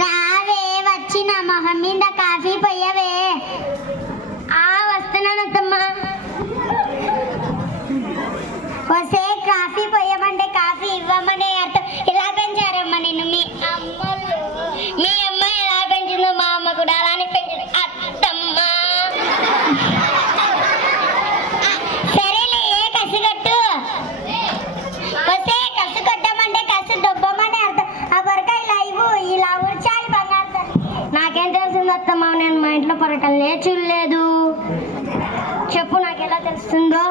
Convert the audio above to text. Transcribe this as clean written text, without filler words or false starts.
రావే వచ్చిన మొహం మీద కాఫీ పోయవే. వస్తున్నాను అత్తమ్మా. వస్తే కాఫీ పోయమంటే కాఫీ ఇవ్వమనే అర్థం. ఇలా పెంచారమ్మా నిన్ను మీ అమ్మలు. మీ అమ్మ ఎలా పెంచిందో మా అమ్మ కూడా అలానే పెంచింది అత్తమ్మా. సరేలే కసిగట్టు. వస్తే కసి కొట్టమంటే కసి దొబ్బమనే అర్థం. ఆ పొరక ఇలా ఇవ్వు, ఇలా ఉడిచాలి బంగారు. నాకేం తెలిసింది అత్తమ్మా, నేను మా ఇంట్లో పొరకలే చూడలేదు. చెప్పు నాకెలా తెలుస్తుందో.